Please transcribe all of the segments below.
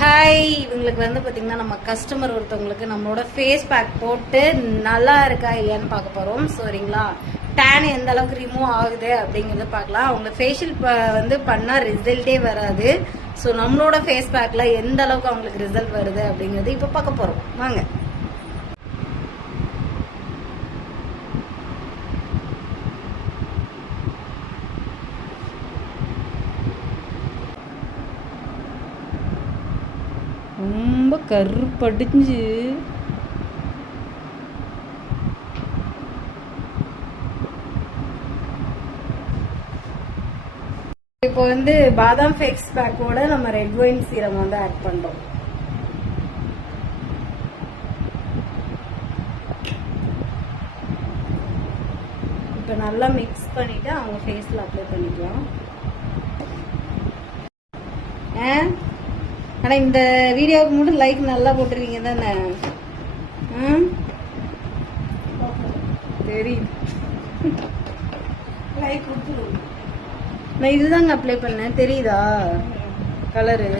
Hi, இவங்களுக்கு பார்த்தீங்கன்னா நம்ம கஸ்டமர் ஒருத்தவங்களுக்கு நம்மளோட ஃபேஸ் பேக் போட்டு நல்லா இருக்கா இல்லையான்னு பார்க்க போகிறோம். சரிங்களா, டேன் எந்த அளவுக்கு ரிமூவ் ஆகுது அப்படிங்கிறத பார்க்கலாம். அவங்க ஃபேஷியல் பண்ணால் ரிசல்ட்டே வராது. ஸோ நம்மளோட ஃபேஸ் பேக்கில் எந்த அளவுக்கு அவங்களுக்கு ரிசல்ட் வருது அப்படிங்கிறது இப்போ பார்க்க போகிறோம். வாங்க. ரொம்ப கருப்படிஞ்சு இப்போ பாதாம் ஃபேஸ் பேக்கோட நம்ம ரெட் ஒயின் சீரம் ஆட் பண்றோம். இப்போ நல்லா மிக்ஸ் பண்ணிட்டு அவங்க ஃபேஸ்ல அப்ளை பண்ணிக்கலாம். ஆனா இந்த வீடியோவுக்கு மட்டும் லைக் நல்லா போட்டுருவீங்க தானே? தெரியுது. லைக் கொடுத்துருவோம். நான் இதுதாங்க அப்ளை பண்ணேன், தெரியுதா கலரு?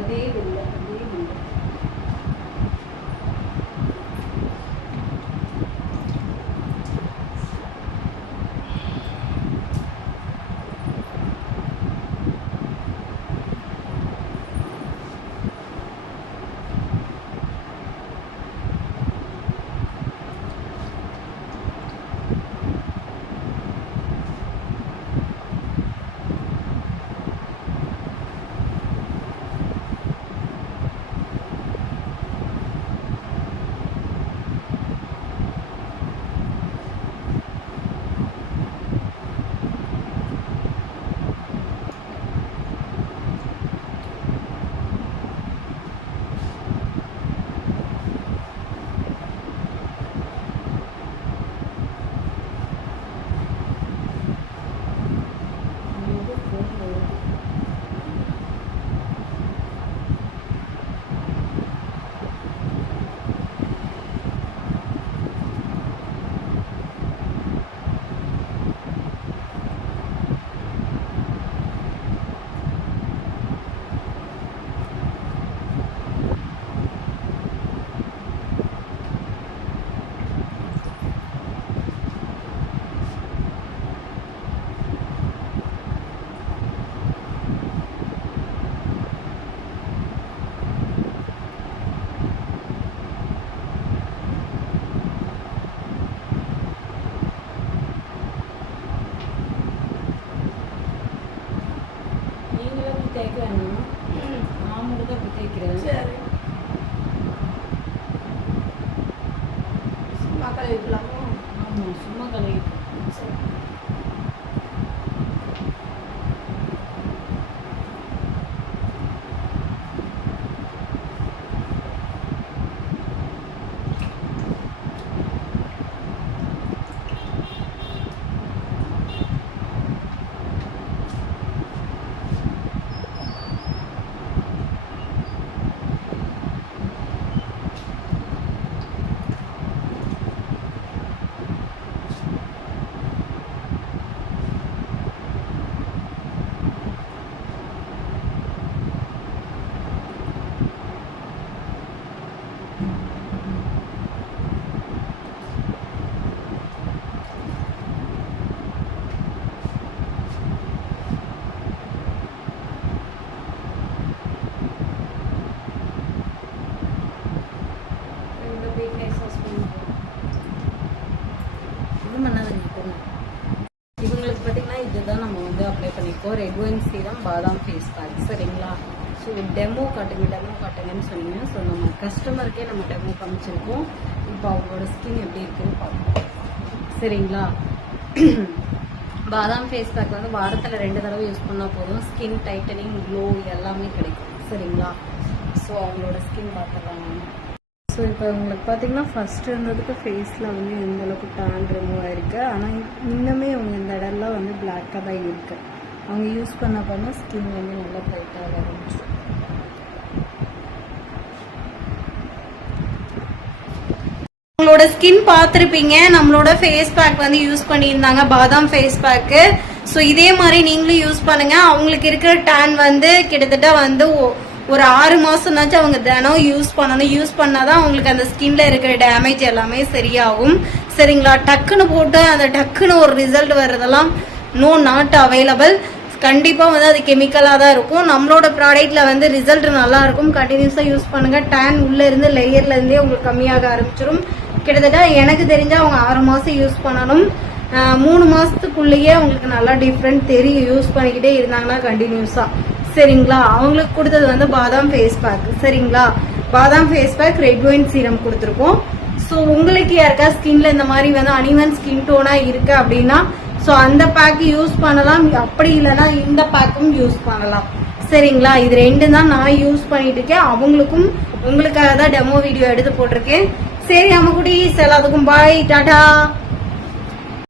அதே இல்லை. தேய்க்க வேணும், நான் மட்டும் தான் அப்படி தேய்க்கிறேன். சரி, சும்மா கழுவிக்கலாமோ? ஆமாம், சும்மா கழுவி. சரி. இவங்களுக்கு பார்த்தீங்கன்னா இதுதான் நம்ம வந்து அப்ளை பண்ணிக்கோ. ரெட் ஒயின் சீரம், பாதாம் ஃபேஸ் பேக். சரிங்களா? ஸோ டெமோ காட்டுங்கன்னு சொன்னீங்க. ஸோ நம்ம கஸ்டமருக்கே நம்ம டெமோ காமிச்சிருக்கோம். இப்போ அவங்களோட ஸ்கின் எப்படி இருக்குன்னு பார்ப்போம். சரிங்களா? பாதாம் ஃபேஸ் பேக் வந்து வாரத்தில் 2 தடவை யூஸ் பண்ணால் போதும். ஸ்கின் டைட்டனிங், க்ளோ எல்லாமே கிடைக்கும். சரிங்களா? ஸோ அவங்களோட ஸ்கின் பார்த்துடலாம். ஸோ இப்போ உங்களுக்கு பார்த்தீங்கன்னா ஃபஸ்ட்டு இருந்ததுக்கு ஃபேஸில் வந்து எந்த அளவுக்கு டேன் ரிமூவ் ஆகிருக்கு. ஆனால் இன்னுமே அவங்க இந்த இடம்லாம் வந்து பிளாக்காக தான் இருக்குது. அவங்க யூஸ் பண்ண ஸ்கின் வந்து நல்லா ப்ரைட்டாக ஆரம்பிச்சு. உங்களோட ஸ்கின் பார்த்துருப்பீங்க. நம்மளோட ஃபேஸ் பேக் வந்து யூஸ் பண்ணியிருந்தாங்க, பாதாம் ஃபேஸ் பேக்கு. ஸோ இதே மாதிரி நீங்களும் யூஸ் பண்ணுங்க. அவங்களுக்கு இருக்கிற டேன் வந்து கிட்டத்தட்ட வந்து ஒரு 6 மாசம்னாச்சும் அவங்க தினம் யூஸ் பண்ணணும். யூஸ் பண்ணாதான் அவங்களுக்கு அந்த ஸ்கின்ல இருக்கிற டேமேஜ் எல்லாமே சரியாகும். சரிங்களா? டக்குன்னு போட்டு அந்த டக்குன்னு ஒரு ரிசல்ட் வர்றதெல்லாம் நாட் அவைலபிள். கண்டிப்பா வந்து அது கெமிக்கலா தான் இருக்கும். நம்மளோட ப்ராடக்ட்ல வந்து ரிசல்ட் நல்லா இருக்கும். கண்டினியூஸா யூஸ் பண்ணுங்க. டேன் உள்ள இருந்து லேயர்ல இருந்தே உங்களுக்கு கம்மியாக ஆரம்பிச்சிடும். கிட்டத்தட்ட எனக்கு தெரிஞ்சா அவங்க 6 மாசம் யூஸ் பண்ணணும். 3 மாசத்துக்குள்ளேயே அவங்களுக்கு நல்லா டிஃப்ரெண்ட் தெரியும் யூஸ் பண்ணிக்கிட்டே இருந்தாங்கன்னா கண்டினியூஸா. சரிங்களா? அவங்களுக்கு கொடுத்தது வந்து பாதாம் ஃபேஸ் பேக். சரிங்களா? பாதாம் face pack, red wine serum கொடுத்துருக்கோம். ஸோ உங்களுக்கு யாருக்கா ஸ்கின்ல இந்த மாதிரி வந்து அனிவன் ஸ்கின் டோனா இருக்கு அப்படின்னா ஸோ அந்த பேக் யூஸ் பண்ணலாம். அப்படி இல்லைன்னா இந்த பேக்கும் யூஸ் பண்ணலாம். சரிங்களா? இது 2 தான் நான் யூஸ் பண்ணிட்டு இருக்கேன். அவங்களுக்கும் உங்களுக்காக தான் டெமோ வீடியோ எடுத்து போட்டிருக்கேன். சரி, நம்ம குட்டீஸ் எல்லாத்துக்கும் பாய், டாடா.